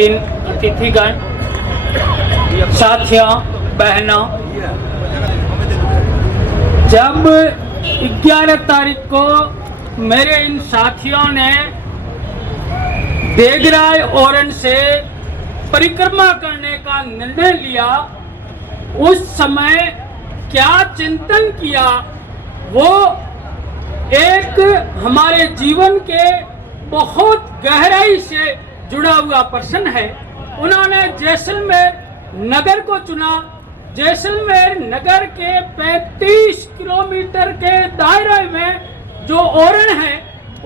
अतिथिगण, साथियों, बहनों, जब 11 तारीख को मेरे इन साथियों ने देगराय ओरण से परिक्रमा करने का निर्णय लिया, उस समय क्या चिंतन किया, वो एक हमारे जीवन के बहुत गहराई से जुड़ा हुआ प्रश्न है। उन्होंने जैसलमेर नगर को चुना। जैसलमेर नगर के 35 किलोमीटर के दायरे में जो ओरण है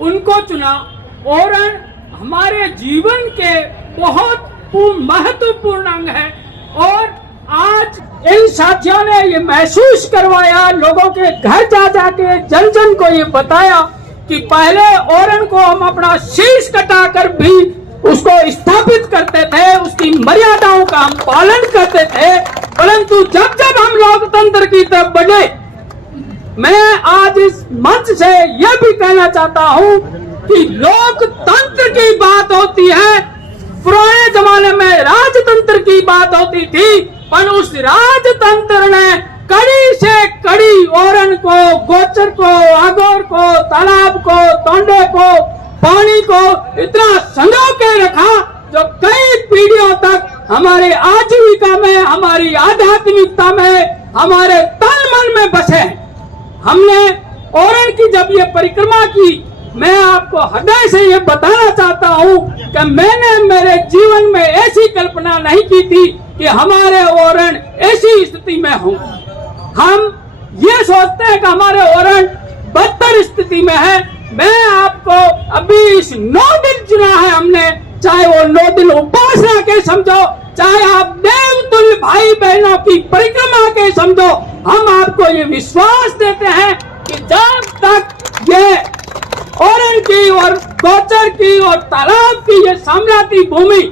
उनको चुना। ओरण हमारे जीवन के बहुत महत्वपूर्ण अंग है और आज इन साथियों ने ये महसूस करवाया, लोगों के घर जा जाके जन जन को ये बताया कि पहले ओरण को हम अपना शीश कटाकर भी उसको स्थापित करते थे, उसकी मर्यादाओं का हम पालन करते थे, परंतु जब जब हम लोकतंत्र की तरफ बढ़े, मैं आज इस मंच से यह भी कहना चाहता हूं कि लोकतंत्र की बात होती है, पुराने जमाने में राजतंत्र की बात होती थी, पर उस राजतंत्र ने कड़ी से कड़ी ओरण को, गोचर को, आगोर को, तालाब को, तोंडे को, पानी को इतना संजो के रखा जो कई पीढ़ियों तक हमारे आजीविका में, हमारी आध्यात्मिकता में, हमारे तन मन में बसे। हमने ओरण की जब ये परिक्रमा की, मैं आपको हृदय से ये बताना चाहता हूँ कि मैंने मेरे जीवन में ऐसी कल्पना नहीं की थी कि हमारे ओरण ऐसी स्थिति में हों। हम ये सोचते हैं कि हमारे ओरण बदतर स्थिति में है। मैं आपको अभी इस 9 दिन चुना है हमने, चाहे वो 9 दिन उपासना के समझो, चाहे आप देवतुल्य भाई बहनों की परिक्रमा के समझो, हम आपको ये विश्वास देते हैं कि जब तक ये ओरण की और गोचर की और तालाब की ये साम्राज्य भूमि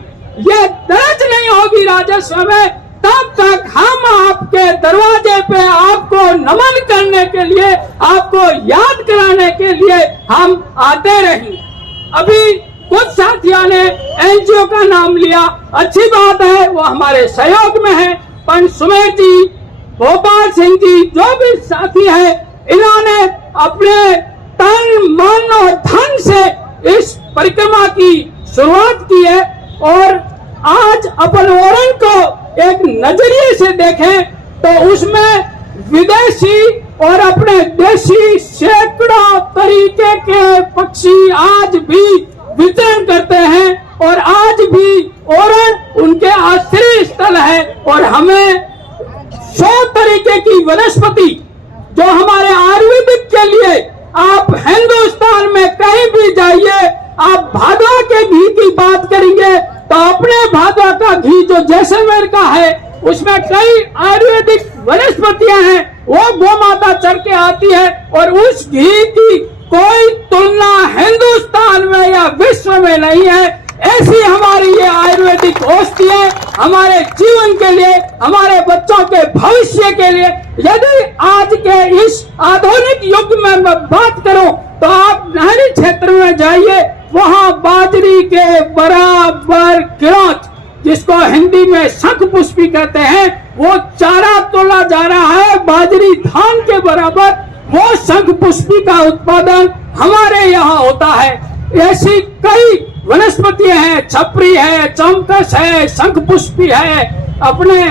ये दर्ज नहीं होगी राजस्व में, तब तक हम आपके दरवाजे पे आपको नमन करने के लिए, आपको याद कराने के लिए हम आते रहेंगे। अभी कुछ साथियों ने एनजीओ का नाम लिया, अच्छी बात है, वो हमारे सहयोग में है, पर सुमेर जी, भोपाल सिंह जी, जो भी साथी है, इन्होंने अपने तन मन और धन से इस परिक्रमा की शुरुआत की है और आज अपन ओरण को एक नजरिए से देखें तो उसमें विदेशी और अपने देशी सैकड़ों तरीके के पक्षी आज भी विचरण करते हैं और आज भी ओरण उनके आश्रय स्थल है। और हमें 100 तरीके की वनस्पति जो हमारे आयुर्वेदिक के लिए, आप हिंदुस्तान में कहीं भी जाइए, आप भादवा के घी की बात करेंगे तो अपने भादवा का घी जो जैसलमेर का है उसमें कई आयुर्वेदिक वनस्पतियां हैं, वो गौ माता चढ़ के आती है और उस घी की कोई तुलना हिंदुस्तान में या विश्व में नहीं है। ऐसी हमारी ये आयुर्वेदिक औषधि है हमारे जीवन के लिए, हमारे बच्चों के भविष्य के लिए। यदि आज के इस आधुनिक युग में मैं बात करूं तो आप नहरी क्षेत्र में जाइए, वहां बाजरी के बराबर गिरोच, जिसको हिंदी में शंख पुष्पी कहते हैं, वो चारा तोला जा रहा है बाजरी धान के बराबर। वो शंख पुष्पी का उत्पादन हमारे यहाँ होता है। ऐसी कई वनस्पतियां हैं, छपरी है, चौंकस है, शंख पुष्पी है, अपने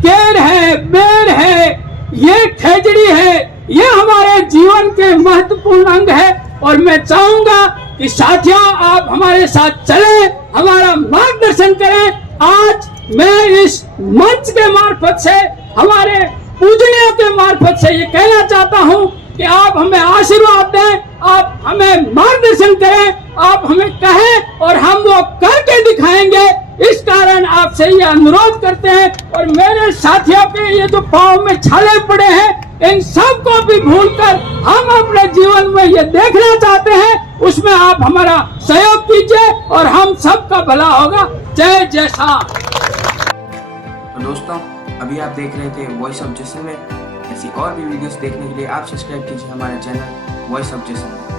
केर है, बेर है, ये खेजड़ी है, ये हमारे जीवन के महत्वपूर्ण अंग है। और मैं चाहूंगा कि साथियों आप हमारे साथ चलें, हमारा मार्गदर्शन करें। आज मैं इस मंच के मार्फत से, हमारे पूजनियों के मार्फत से ये कहना चाहता हूं कि आप हमें आशीर्वाद दें, आप हमें मार्गदर्शन करें, आप हमें कहें और हम वो करके दिखाएंगे। इस कारण आपसे ये अनुरोध करते हैं। और मेरे साथियों के ये जो पाँव में छाले पड़े हैं, इन सब को भी भूलकर हम अपने जीवन में ये देखना चाहते हैं, उसमें आप हमारा सहयोग कीजिए और हम सबका भला होगा। जय जय शाह। तो दोस्तों, अभी आप देख रहे थे वॉइस ऑफ जैसलमेर। ऐसी और भी वीडियोस देखने के लिए आप सब्सक्राइब कीजिए हमारे चैनल वॉइस ऑफ जैसलमेर।